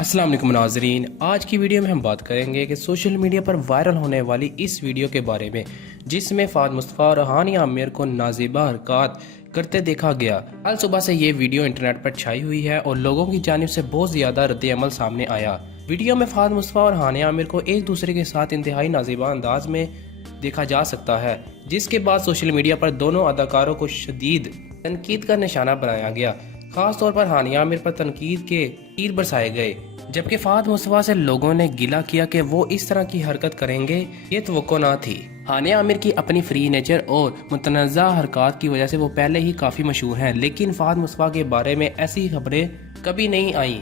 अस्सलाम वालेकुम नाज़रीन, आज की वीडियो में हम बात करेंगे कि सोशल मीडिया पर वायरल होने वाली इस वीडियो के बारे में, जिसमें फ़ाद मुस्तफ़ा और हानिया आमिर को नाज़ेबा हरकत करते देखा गया। कल सुबह से ये वीडियो इंटरनेट पर छाई हुई है और लोगों की जानिब से बहुत ज़्यादा रद्द-ए-अमल सामने आया। वीडियो में फ़ाद मुस्तफ़ा और हानिया आमिर को एक दूसरे के साथ इंतहाई नाज़ेबा अंदाज में देखा जा सकता है, जिसके बाद सोशल मीडिया पर दोनों अदाकारों को शदीद तनकीद का निशाना बनाया गया। खास तौर पर हानिया आमिर पर तनकीद के तीर बरसाए गए, जबकि फ़ाद मुस्तफ़ा से लोगों ने गिला किया कि वो इस तरह की हरकत करेंगे, ये तवक्को ना थी। हानिया आमिर की अपनी फ्री नेचर और मुतनज़्ज़ा हरकत की वजह से वो पहले ही काफ़ी मशहूर हैं, लेकिन फ़ाद मुस्तफ़ा के बारे में ऐसी खबरें कभी नहीं आईं।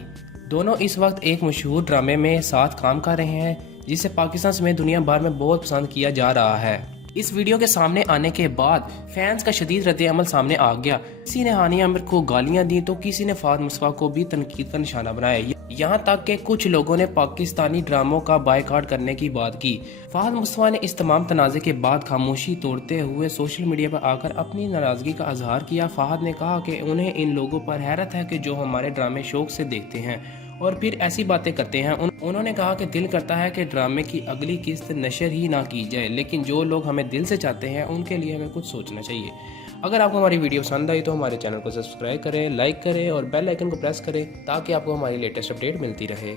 दोनों इस वक्त एक मशहूर ड्रामे में साथ काम कर रहे हैं, जिसे पाकिस्तान समेत दुनिया भर में बहुत पसंद किया जा रहा है। इस वीडियो के सामने आने के बाद फैंस का शदीद रद्द-ए-अमल सामने आ गया। किसी ने हानिया आमिर को गालियां दी तो किसी ने फ़ाद मुस्तफ़ा को भी तनकीद का निशाना बनाया। यहाँ तक कि कुछ लोगों ने पाकिस्तानी ड्रामों का बायकॉट करने की बात की। फ़ाद मुस्तफ़ा ने इस तमाम तनाज़े के बाद खामोशी तोड़ते हुए सोशल मीडिया पर आकर अपनी नाराज़गी का इजहार किया। फ़ाद ने कहा कि उन्हें इन लोगों पर हैरत है कि जो हमारे ड्रामे शौक से देखते हैं और फिर ऐसी बातें करते हैं। उन्होंने कहा कि दिल करता है कि ड्रामे की अगली किस्त नशर ही ना की जाए, लेकिन जो लोग हमें दिल से चाहते हैं उनके लिए हमें कुछ सोचना चाहिए। अगर आपको हमारी वीडियो पसंद आई तो हमारे चैनल को सब्सक्राइब करें, लाइक करें और बेल आइकन को प्रेस करें ताकि आपको हमारी लेटेस्ट अपडेट मिलती रहे।